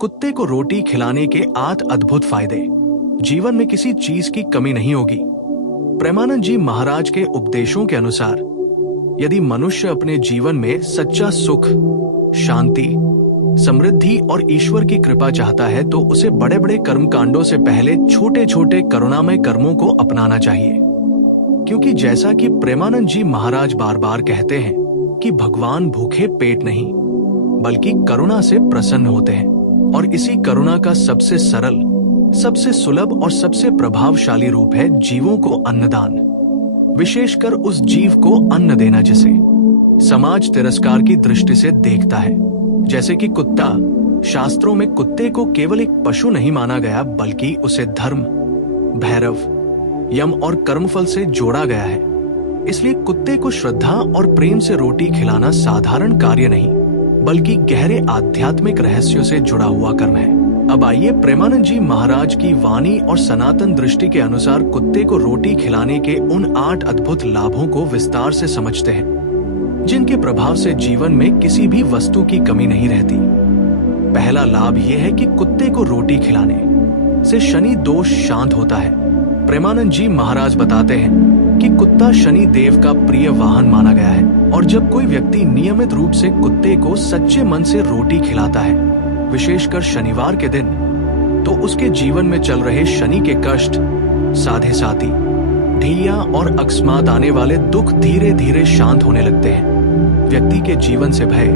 कुत्ते को रोटी खिलाने के 8 अद्भुत फायदे। जीवन में किसी चीज की कमी नहीं होगी। प्रेमानंद जी महाराज के उपदेशों के अनुसार यदि मनुष्य अपने जीवन में सच्चा सुख, शांति, समृद्धि और ईश्वर की कृपा चाहता है तो उसे बड़े बड़े कर्मकांडों से पहले छोटे छोटे करुणामय कर्मों को अपनाना चाहिए। क्योंकि जैसा कि प्रेमानंद जी महाराज बार बार कहते हैं कि भगवान भूखे पेट नहीं बल्कि करुणा से प्रसन्न होते हैं, और इसी करुणा का सबसे सरल, सबसे सुलभ और सबसे प्रभावशाली रूप है जीवों को अन्नदान। विशेषकर उस जीव को अन्न देना जिसे समाज तिरस्कार की दृष्टि से देखता है, जैसे कि कुत्ता। शास्त्रों में कुत्ते को केवल एक पशु नहीं माना गया बल्कि उसे धर्म, भैरव, यम और कर्मफल से जोड़ा गया है। इसलिए कुत्ते को श्रद्धा और प्रेम से रोटी खिलाना साधारण कार्य नहीं बल्कि गहरे आध्यात्मिक रहस्यों से जुड़ा हुआ कर्म है। अब आइए प्रेमानंद जी महाराज की वाणी और सनातन दृष्टि के अनुसार कुत्ते को रोटी खिलाने के उन 8 अद्भुत लाभों को विस्तार से समझते हैं, जिनके प्रभाव से जीवन में किसी भी वस्तु की कमी नहीं रहती। पहला लाभ यह है कि कुत्ते को रोटी खिलाने से शनि दोष शांत होता है। प्रेमानंद जी महाराज बताते हैं कि कुत्ता शनि देव का प्रिय वाहन माना गया है, और जब कोई व्यक्ति नियमित रूप से कुत्ते को सच्चे मन से रोटी खिलाता है, विशेषकर शनिवार के दिन, तो उसके जीवन में चल रहे शनि के कष्ट, साधे साथी, ढीलियां और अकस्मात आने वाले दुख धीरे धीरे शांत होने लगते हैं। व्यक्ति के जीवन से भय,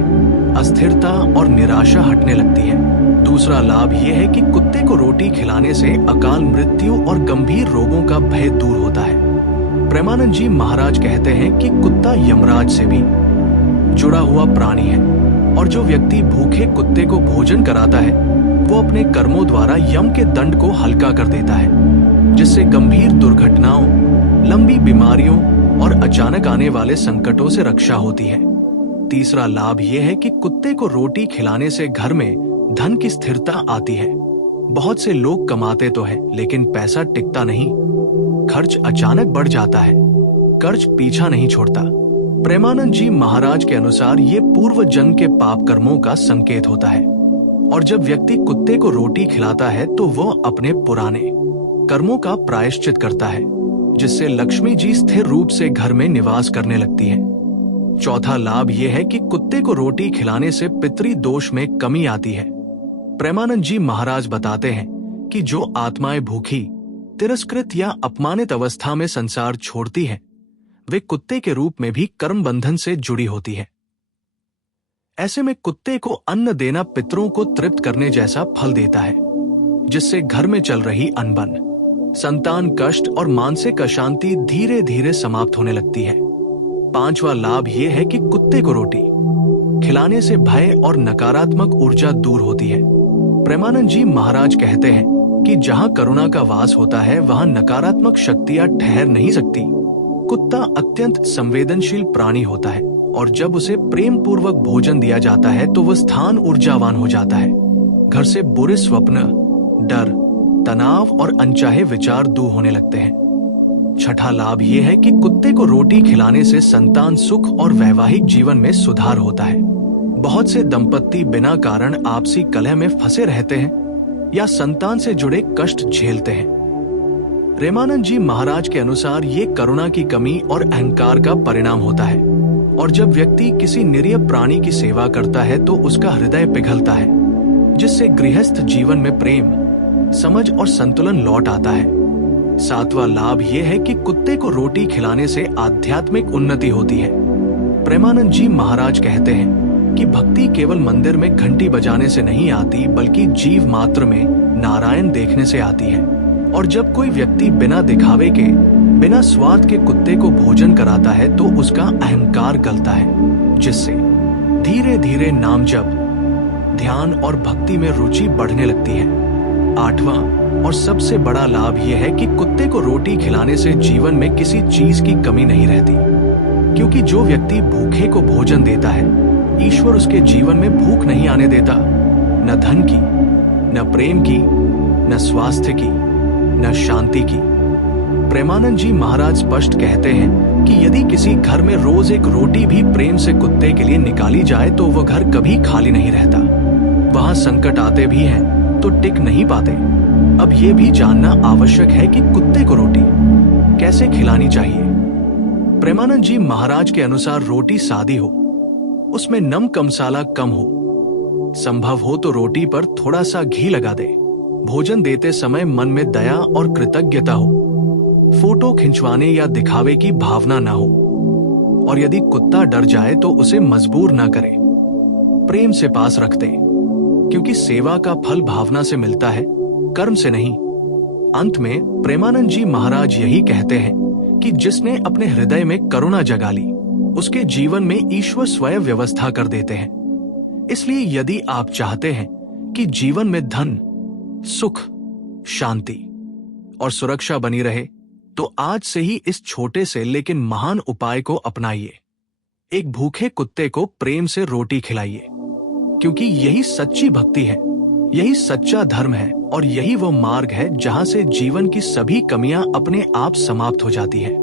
अस्थिरता और निराशा हटने लगती है। दूसरा लाभ यह है कि कुत्ते को रोटी खिलाने से अकाल मृत्यु और गंभीर रोगों का भय दूर होता है। प्रेमानंद जी महाराज कहते हैं कि कुत्ता यमराज से भी जुड़ा हुआ प्राणी है, और जो व्यक्ति भूखे कुत्ते को भोजन कराता है वो अपने कर्मों द्वारा यम के दंड को हल्का कर देता है, जिससे गंभीर दुर्घटनाओं, लंबी बीमारियों और अचानक आने वाले संकटों से रक्षा होती है। तीसरा लाभ यह है कि कुत्ते को रोटी खिलाने से घर में धन की स्थिरता आती है। बहुत से लोग कमाते तो हैं लेकिन पैसा टिकता नहीं, खर्च अचानक बढ़ जाता है, कर्ज पीछा नहीं छोड़ता। प्रेमानंद जी महाराज के अनुसार ये पूर्व जन्म के पाप कर्मों का संकेत होता है, और जब व्यक्ति कुत्ते को रोटी खिलाता है तो वह अपने पुराने कर्मों का प्रायश्चित करता है, जिससे लक्ष्मी जी स्थिर रूप से घर में निवास करने लगती है। चौथा लाभ यह है कि कुत्ते को रोटी खिलाने से पितृ दोष में कमी आती है। प्रेमानंद जी महाराज बताते हैं कि जो आत्माएं भूखी, तिरस्कृत या अपमानित अवस्था में संसार छोड़ती हैं, वे कुत्ते के रूप में भी कर्म बंधन से जुड़ी होती है। ऐसे में कुत्ते को अन्न देना पितरों को तृप्त करने जैसा फल देता है, जिससे घर में चल रही अनबन, संतान कष्ट और मानसिक अशांति धीरे धीरे समाप्त होने लगती है। पांचवा लाभ यह है कि कुत्ते को रोटी खिलाने से भय और नकारात्मक ऊर्जा दूर होती है। प्रेमानंद जी महाराज कहते हैं कि जहां करुणा का वास होता है वहां नकारात्मक शक्तियां ठहर नहीं सकती। कुत्ता अत्यंत संवेदनशील प्राणी होता है, और जब उसे प्रेम पूर्वक भोजन दिया जाता है तो वह स्थान ऊर्जावान हो जाता है। घर से बुरे स्वप्न, डर, तनाव और अनचाहे विचार दूर होने लगते हैं। छठा लाभ यह है कि कुत्ते को रोटी खिलाने से संतान सुख और वैवाहिक जीवन में सुधार होता है। बहुत से दंपत्ति बिना कारण आपसी कलह में फंसे रहते हैं या संतान से जुड़े कष्ट झेलते हैं। प्रेमानंद जी महाराज के अनुसार ये करुणा की कमी और अहंकार का परिणाम होता है, और जब व्यक्ति किसी निरीह प्राणी की सेवा करता है तो उसका हृदय पिघलता है, जिससे गृहस्थ जीवन में प्रेम, समझ और संतुलन लौट आता है। सातवां लाभ यह है कि कुत्ते को रोटी खिलाने से आध्यात्मिक उन्नति होती है। प्रेमानंद जी महाराज कहते हैं कि भक्ति केवल मंदिर में घंटी बजाने से नहीं आती बल्कि जीव मात्र में नारायण देखने से आती है। और जब कोई व्यक्ति बिना दिखावे के, बिना स्वार्थ के कुत्ते को भोजन कराता है तो उसका अहंकार गलता है, जिससे धीरे धीरे नाम जप, ध्यान और भक्ति में रुचि बढ़ने लगती है। आठवां और सबसे बड़ा लाभ यह है कि कुत्ते को रोटी खिलाने से जीवन में किसी चीज की कमी नहीं रहती, क्योंकि जो व्यक्ति भूखे को भोजन देता है, ईश्वर उसके जीवन में भूख नहीं आने देता। न धन की, न प्रेम की, न स्वास्थ्य की, न शांति की। प्रेमानंद जी महाराज स्पष्ट कहते हैं कि यदि किसी घर में रोज एक रोटी भी प्रेम से कुत्ते के लिए निकाली जाए तो वह घर कभी खाली नहीं रहता। वहां संकट आते भी हैं तो टिक नहीं पाते। अब ये भी जानना आवश्यक है कि कुत्ते को रोटी कैसे खिलानी चाहिए। प्रेमानंद जी महाराज के अनुसार रोटी सादी हो, उसमें नमक मसाला कम हो, संभव हो तो रोटी पर थोड़ा सा घी लगा दे। भोजन देते समय मन में दया और कृतज्ञता हो, फोटो खिंचवाने या दिखावे की भावना ना हो, और यदि कुत्ता डर जाए तो उसे मजबूर ना करे, प्रेम से पास रखते, क्योंकि सेवा का फल भावना से मिलता है, कर्म से नहीं। अंत में प्रेमानंद जी महाराज यही कहते हैं कि जिसने अपने हृदय में करुणा जगा ली, उसके जीवन में ईश्वर स्वयं व्यवस्था कर देते हैं। इसलिए यदि आप चाहते हैं कि जीवन में धन, सुख, शांति और सुरक्षा बनी रहे, तो आज से ही इस छोटे से लेकिन महान उपाय को अपनाइए। एक भूखे कुत्ते को प्रेम से रोटी खिलाइए, क्योंकि यही सच्ची भक्ति है, यही सच्चा धर्म है, और यही वो मार्ग है जहां से जीवन की सभी कमियां अपने आप समाप्त हो जाती है।